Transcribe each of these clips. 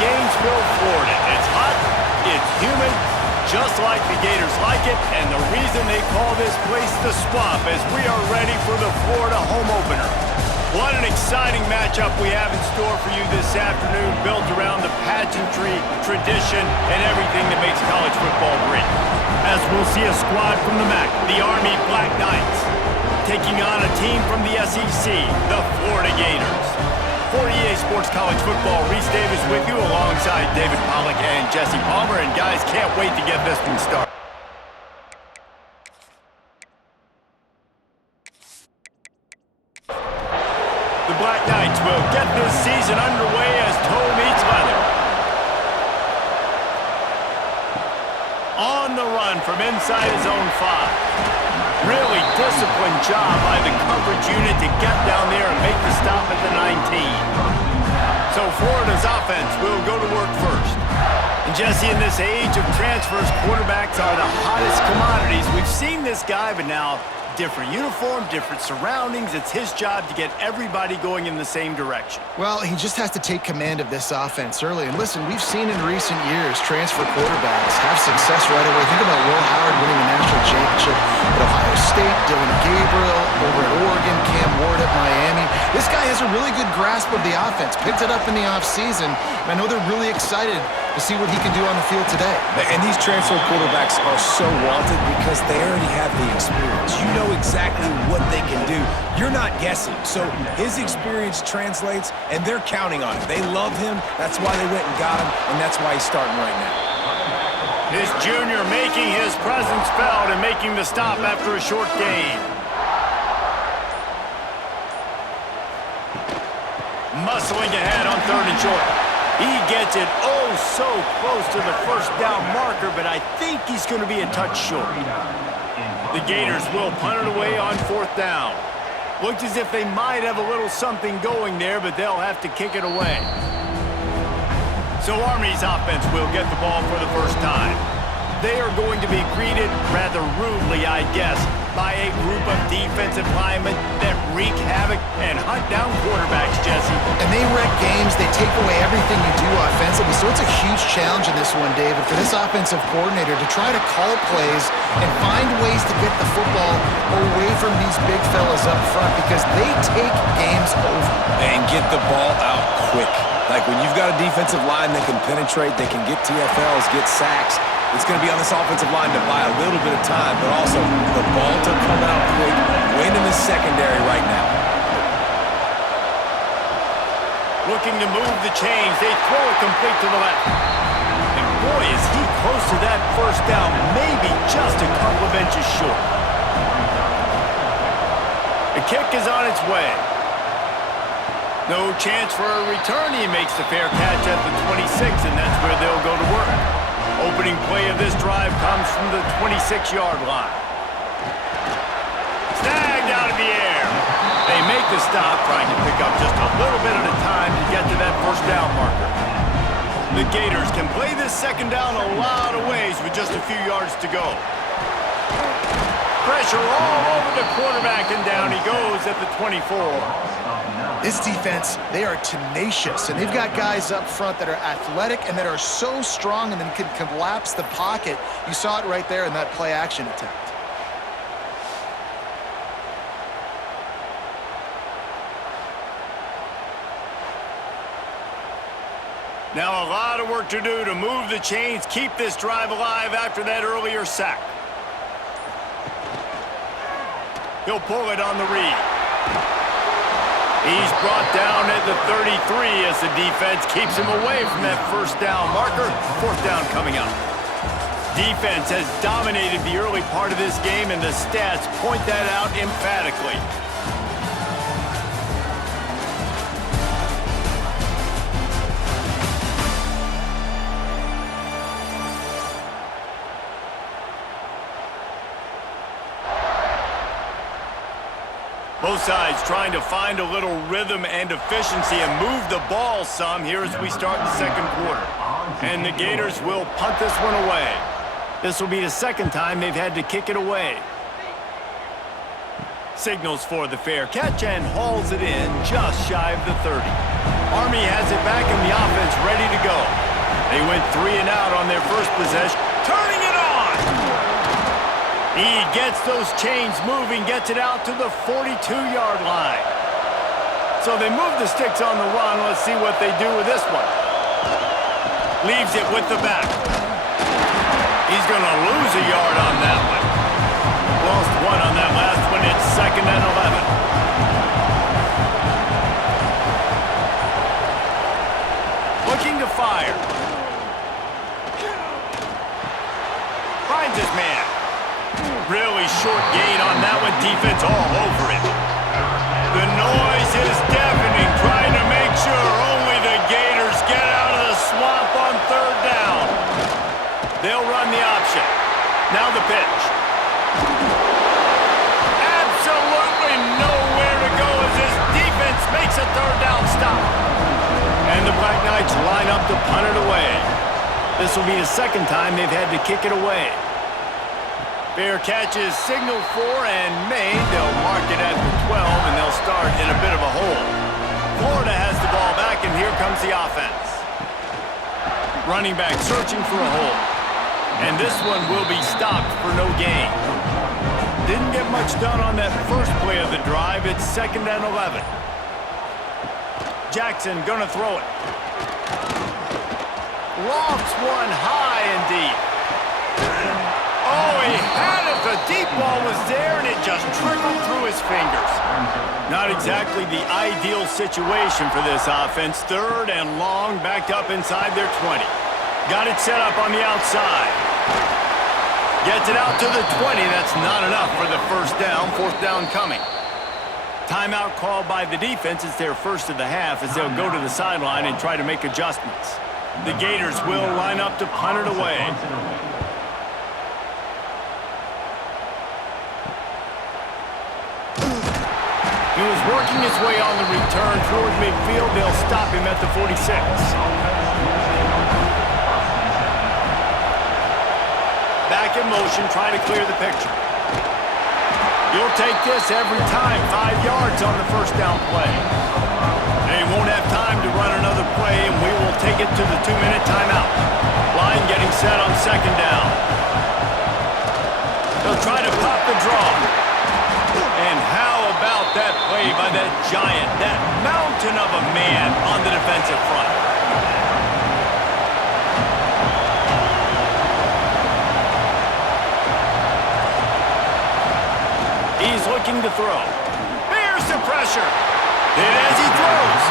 Gainesville, Florida. It's hot, it's humid, just like the Gators like it, and the reason they call this place the Swamp is we are ready for the Florida home opener. What an exciting matchup we have in store for you this afternoon, built around the pageantry, tradition, and everything that makes college football great. As we'll see a squad from the MAC, the Army Black Knights, taking on a team from the SEC, the Florida Gators. For EA Sports College Football, Reese Davis with you alongside David Pollack and Jesse Palmer. And guys, can't wait to get this one started. The Black Knights will get this season underway as toe meets leather. On the run from inside his own 5. Really disciplined job by the coverage unit to get down there and make the stop at the 19. So Florida's offense will go to work first. And Jesse, in this age of transfers, quarterbacks are the hottest commodities. We've seen this guy, but now different uniform, different surroundings. It's his job to get everybody going in the same direction. Well, he just has to take command of this offense early. And listen, we've seen in recent years transfer quarterbacks have success right away. Think about Will Howard winning the national championship at Ohio State, Dylan Gabriel over at Oregon, Cam Ward at Miami. This guy has a really good grasp of the offense, picked it up in the offseason, and I know they're really excited to see what he can do on the field today. And these transfer quarterbacks are so wanted because they already have the experience. You know exactly what they can do. You're not guessing. So his experience translates, and they're counting on it. They love him. That's why they went and got him, and that's why he's starting right now. This junior making his presence felt and making the stop after a short gain. Muscling ahead on 3rd and short. He gets it oh so close to the first down marker, but I think he's going to be a touch short. The Gators will punt it away on 4th down. Looks as if they might have a little something going there, but they'll have to kick it away. So Army's offense will get the ball for the first time. They are going to be greeted rather rudely, I guess, by a group of defensive linemen that wreak havoc and hunt down quarterbacks, Jesse. And they wreck games. They take away everything you do offensively. So it's a huge challenge in this one, David, for this offensive coordinator to try to call plays and find ways to get the football away from these big fellas up front because they take games over. And get the ball out quick. Like when you've got a defensive line that can penetrate, they can get TFLs, get sacks, it's going to be on this offensive line to buy a little bit of time, but also the ball to come out quick, win in the secondary right now. Looking to move the chains. They throw it complete to the left. And boy, is he close to that first down, maybe just a couple of inches short. The kick is on its way. No chance for a return. He makes the fair catch at the 26, and that's where they'll go to work. Opening play of this drive comes from the 26-yard line. Snagged out of the air. They make the stop, trying to pick up just a little bit at a time to get to that first down marker. The Gators can play this second down a lot of ways with just a few yards to go. Pressure all over the quarterback, and down he goes at the 24. This defense, they are tenacious, and they've got guys up front that are athletic and that are so strong and then can collapse the pocket. You saw it right there in that play-action attempt. Now a lot of work to do to move the chains, keep this drive alive after that earlier sack. He'll pull it on the read. He's brought down at the 33 as the defense keeps him away from that first down marker. 4th down coming up. Defense has dominated the early part of this game, and the stats point that out emphatically. Both sides trying to find a little rhythm and efficiency and move the ball some here as we start the second quarter. And the Gators will punt this one away. This will be the second time they've had to kick it away. Signals for the fair catch and hauls it in just shy of the 30. Army has it back and the offense ready to go. They went 3 and out on their first possession. Turning it on! He gets those chains moving, gets it out to the 42-yard line. So they move the sticks on the run. Let's see what they do with this one. Leaves it with the back. He's going to lose a yard on that one. Lost 1 on that last one. It's 2nd and 11. Looking to fire. Finds his man. Really short gain on that one. Defense all over it. The noise is deafening, trying to make sure only the Gators get out of the swamp on 3rd down. They'll run the option. Now the pitch. Absolutely nowhere to go as this defense makes a 3rd down stop. And the Black Knights line up to punt it away. This will be the 2nd time they've had to kick it away. Fair catch is signaled for and made. They'll mark it at the 12, and they'll start in a bit of a hole. Florida has the ball back, and here comes the offense. Running back searching for a hole. And this one will be stopped for no gain. Didn't get much done on that first play of the drive. It's 2nd and 11. Jackson gonna throw it. Lofts one high and deep. Oh, he had it. The deep ball was there, and it just trickled through his fingers. Not exactly the ideal situation for this offense. 3rd and long, backed up inside their 20. Got it set up on the outside. Gets it out to the 20. That's not enough for the 1st down. 4th down coming. Timeout called by the defense. It's their first of the half as they'll go to the sideline and try to make adjustments. The Gators will line up to punt it away. He was working his way on the return toward midfield. They'll stop him at the 46. Back in motion, trying to clear the picture. You'll take this every time. 5 yards on the 1st down play. They won't have time to run another play, and we will take it to the 2-minute timeout. Line getting set on 2nd down. They'll try to pop the draw. And how about that play by that giant, that mountain of a man on the defensive front? He's looking to throw. There's the pressure. And as he throws,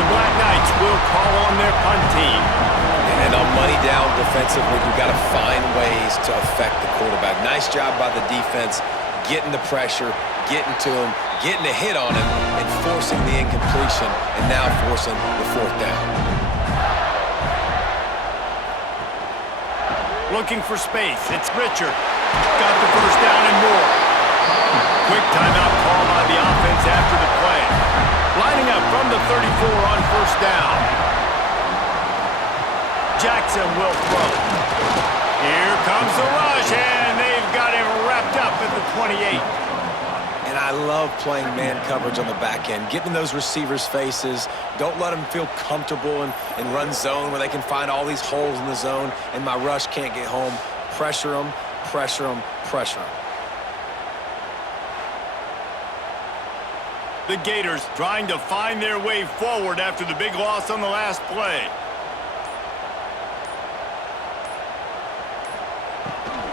the Black Knights will call on their punt team. And on money down defensively, you've got to find ways to affect the quarterback. Nice job by the defense, getting the pressure, getting to him, getting a hit on him, and forcing the incompletion, and now forcing the 4th down. Looking for space. It's Richard. Got the 1st down and more. Quick timeout call by the offense after the play. Lining up from the 34 on 1st down. Jackson will throw. Here comes the rush, and they've got him wrapped up at the 28. And I love playing man coverage on the back end, getting in those receivers' faces. Don't let them feel comfortable and run zone where they can find all these holes in the zone, and my rush can't get home. Pressure them, pressure them, pressure them. The Gators trying to find their way forward after the big loss on the last play.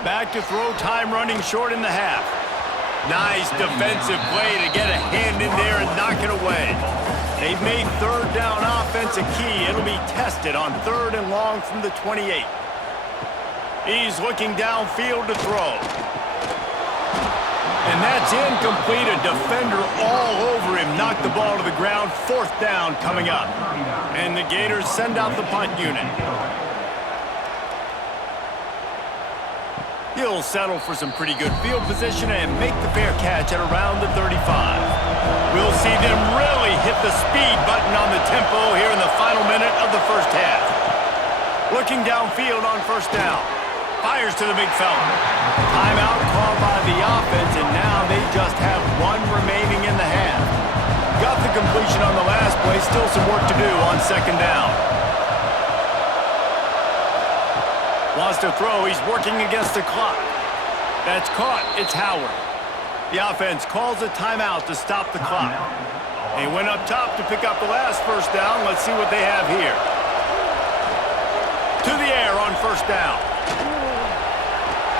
Back to throw, time running short in the half. Nice defensive play to get a hand in there and knock it away. They've made 3rd down offense a key. It'll be tested on 3rd and long from the 28. He's looking downfield to throw. And that's incomplete. A defender all over him. Knocked the ball to the ground. 4th down coming up. And the Gators send out the punt unit. He'll settle for some pretty good field position and make the fair catch at around the 35. We'll see them really hit the speed button on the tempo here in the final minute of the 1st half. Looking downfield on 1st down. Fires to the big fella. Timeout called by the offense, and now they just have 1 remaining in the half. Got the completion on the last play. Still some work to do on 2nd down. to throw. He's working against the clock. That's caught. It's Howard. The offense calls a timeout to stop the clock. He went up top to pick up the last first down. Let's see what they have here. To the air on first down.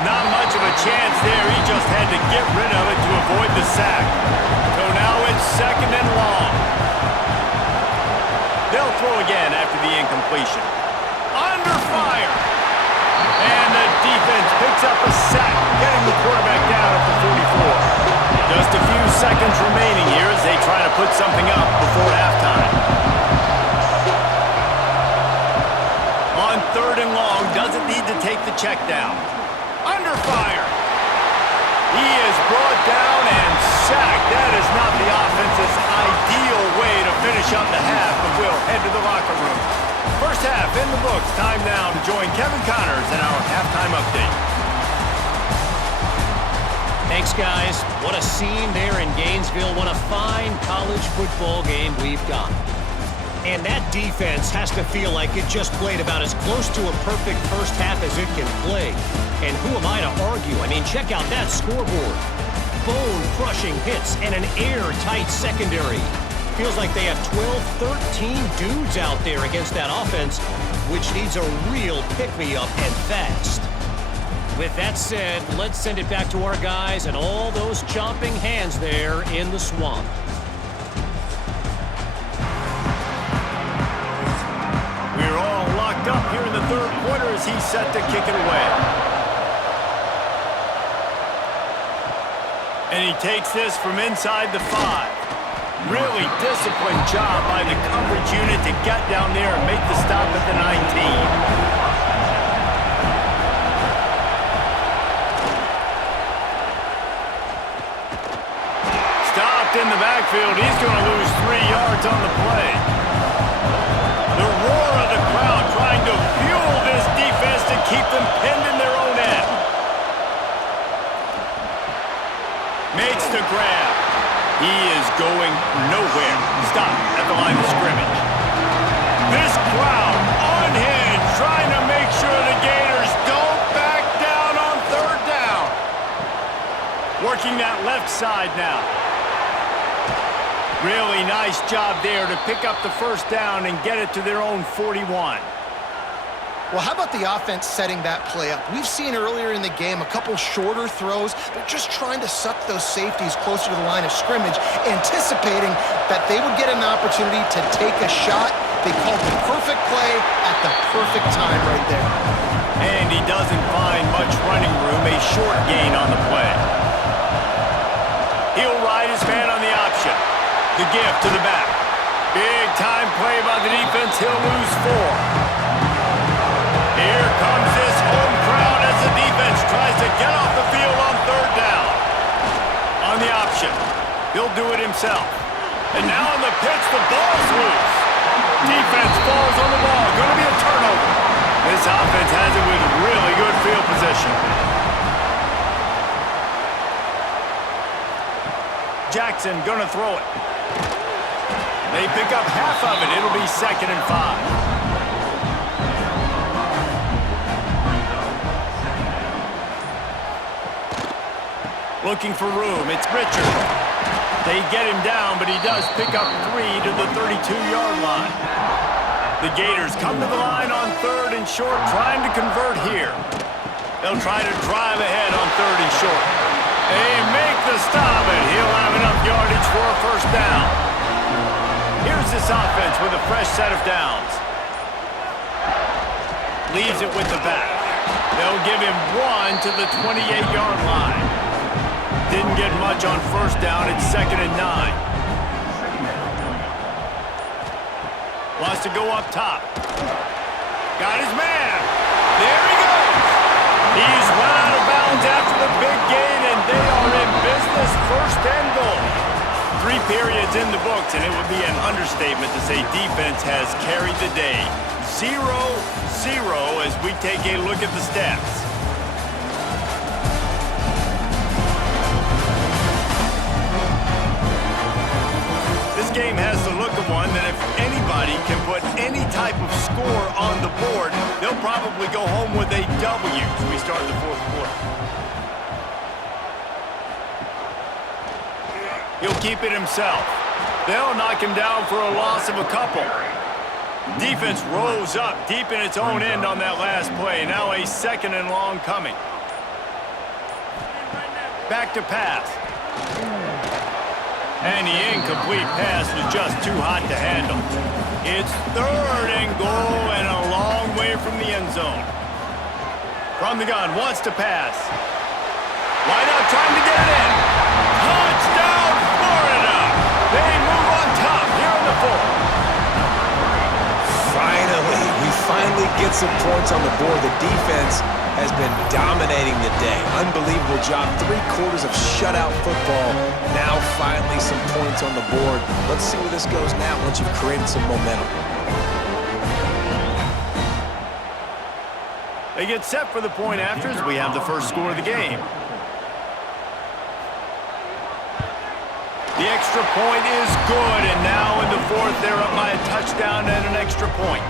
Not much of a chance there. He just had to get rid of it to avoid the sack. So now it's second and long. They'll throw again after the incompletion. Under fire. And the defense picks up a sack, getting the quarterback down at the 44. Just a few seconds remaining here as they try to put something up before halftime. On third and long, doesn't need to take the check down. Under fire. He is brought down and sacked. That is not the offense's ideal way to finish up the half, but we'll head to the locker room. First half in the books. Time now to join Kevin Connors in our halftime update. Thanks, guys. What a scene there in Gainesville. What a fine college football game we've got. And that defense has to feel like it just played about as close to a perfect first half as it can play. And who am I to argue? I mean, check out that scoreboard. Bone-crushing hits and an airtight secondary. Feels like they have 12, 13 dudes out there against that offense, which needs a real pick-me-up and fast. With that said, let's send it back to our guys and all those chomping hands there in the swamp. We're all locked up here in the third quarter as he's set to kick it away. And he takes this from inside the 5. Really disciplined job by the coverage unit to get down there and make the stop at the 19. Stopped in the backfield. He's going to lose 3 yards on the play. The roar of the crowd trying to fuel this defense to keep them pinned in their own end. Makes the grab. He is going nowhere. Stop at the line of scrimmage. This crowd unhinged, trying to make sure the Gators don't back down on third down. Working that left side now. Really nice job there to pick up the first down and get it to their own 41. Well, how about the offense setting that play up? We've seen earlier in the game a couple shorter throws. They're just trying to suck those safeties closer to the line of scrimmage, anticipating that they would get an opportunity to take a shot. They called the perfect play at the perfect time right there. And he doesn't find much running room, a short gain on the play. He'll ride his man on the option. The gift to the back. Big time play by the defense. He'll lose 4. Here comes this home crowd as the defense tries to get off the field on third down. On the option. He'll do it himself. And now on the pitch, the ball's loose. Defense falls on the ball. Going to be a turnover. This offense has it with really good field position. Jackson going to throw it. They pick up half of it. It'll be 2nd and 5. Looking for room. It's Richard. They get him down, but he does pick up 3 to the 32-yard line. The Gators come to the line on third and short, trying to convert here. They'll try to drive ahead on third and short. They make the stop, and he'll have enough yardage for a first down. Here's this offense with a fresh set of downs. Leaves it with the back. They'll give him 1 to the 28-yard line. Didn't get much on first down. It's 2nd and 9. Wants to go up top. Got his man. There he goes. He's run out of bounds after the big gain, and they are in business. 1st and goal. 3 periods in the books, and it would be an understatement to say defense has carried the day. 0-0 as we take a look at the stats. This game has the look of one that if anybody can put any type of score on the board, they'll probably go home with a W as we start the fourth quarter. He'll keep it himself. They'll knock him down for a loss of a couple. Defense rose up deep in its own end on that last play. Now a second and long coming. Back to pass. And the incomplete pass was just too hot to handle. It's third and goal and a long way from the end zone. From the gun, wants to pass. Wide out, trying to get it in. Touchdown, Florida! They move on top here in the fourth. We finally get some points on the board. The defense has been dominating the day. Unbelievable job. 3 quarters of shutout football. Now finally some points on the board. Let's see where this goes now once you've created some momentum. They get set for the point after as we have the first score of the game. The extra point is good, and now in the fourth, they're up by a touchdown and an extra point.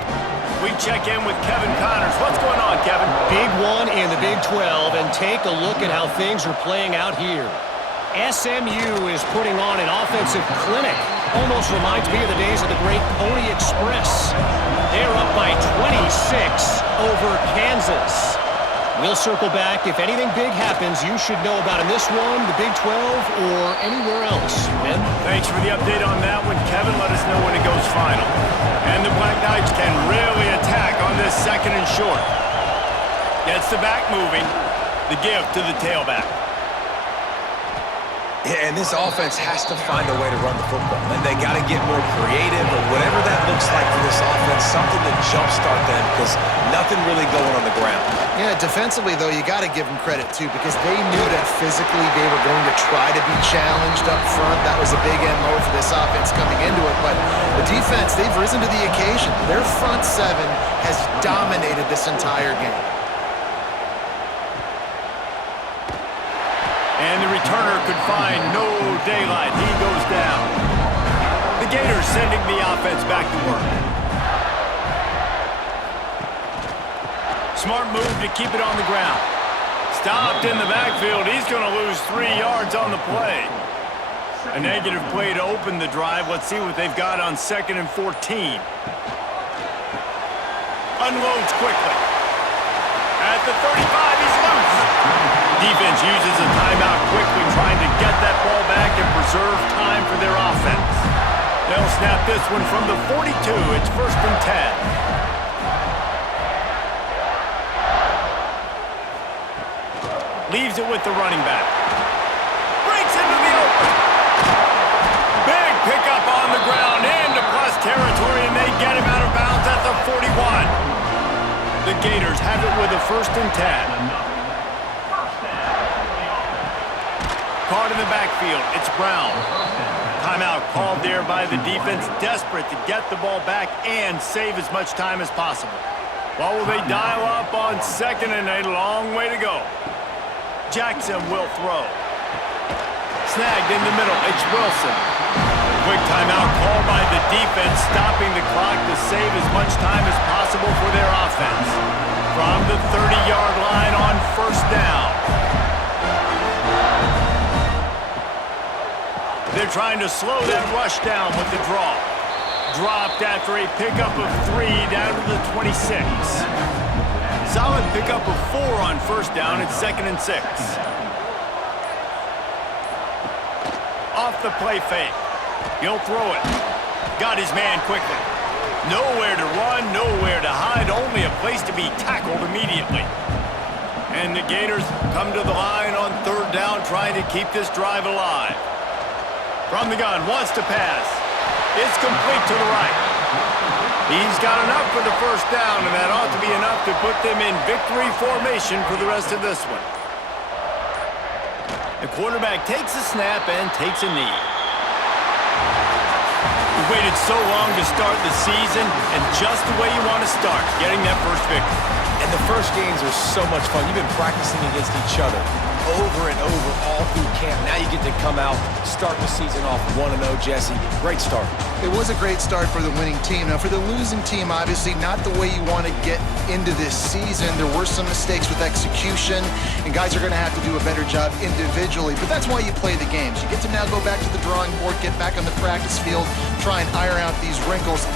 We check in with Kevin Connors. What's going on, Kevin? Big one in the Big 12, and take a look at how things are playing out here. SMU is putting on an offensive clinic. Almost reminds me of the days of the great Pony Express. They're up by 26 over Kansas. We'll circle back. If anything big happens, you should know about in this one, the Big 12, or anywhere else. Ben? Thanks for the update on that one, Kevin. Let us know when it goes final. And the Black Knights can really attack on this second and short. Gets the back moving. The give to the tailback. Yeah, and this offense has to find a way to run the football. And they got to get more creative or whatever that looks like for this offense, something to jumpstart them because nothing really going on the ground. Yeah, defensively, though, you got to give them credit, too, because they knew that physically they were going to try to be challenged up front. That was a big MO for this offense coming into it. But the defense, they've risen to the occasion. Their front seven has dominated this entire game. And the returner could find no daylight. He goes down. The Gators sending the offense back to work. Smart move to keep it on the ground. Stopped in the backfield. He's going to lose 3 yards on the play. A negative play to open the drive. Let's see what they've got on 2nd and 14. Unloads quickly. At the 35, he's loose. Defense uses a timeout quickly, trying to get that ball back and preserve time for their offense. They'll snap this one from the 42. It's 1st and 10. Leaves it with the running back. Breaks into the open. Big pickup on the ground into plus territory, and they get him out of bounds at the 41. The Gators have it with a 1st and 10. Caught in the backfield. It's Brown. Timeout called there by the defense, desperate to get the ball back and save as much time as possible. What will they dial up on 2nd and a long way to go? Jackson will throw. Snagged in the middle. It's Wilson. Quick timeout called by the defense, stopping the clock to save as much time as possible for their offense. From the 30-yard line on 1st down. They're trying to slow that rush down with the draw. Dropped after a pickup of 3 down to the 26. Solid pickup of 4 on 1st down. It's 2nd and 6. Off the play fake. He'll throw it. Got his man quickly. Nowhere to run, nowhere to hide, only a place to be tackled immediately. And the Gators come to the line on 3rd down, trying to keep this drive alive. From the gun, wants to pass. It's complete to the right. He's got enough for the 1st down, and that ought to be enough to put them in victory formation for the rest of this one. The quarterback takes a snap and takes a knee. We waited so long to start the season, and just the way you want to start, getting that first victory. And the first games are so much fun. You've been practicing against each other. over and over all through camp. Now you get to come out, start the season off 1-0, Jesse. Great start. It was a great start for the winning team. Now, for the losing team, obviously not the way you want to get into this season. There were some mistakes with execution, and guys are going to have to do a better job individually. But that's why you play the games. You get to now go back to the drawing board, get back on the practice field, try and iron out these wrinkles.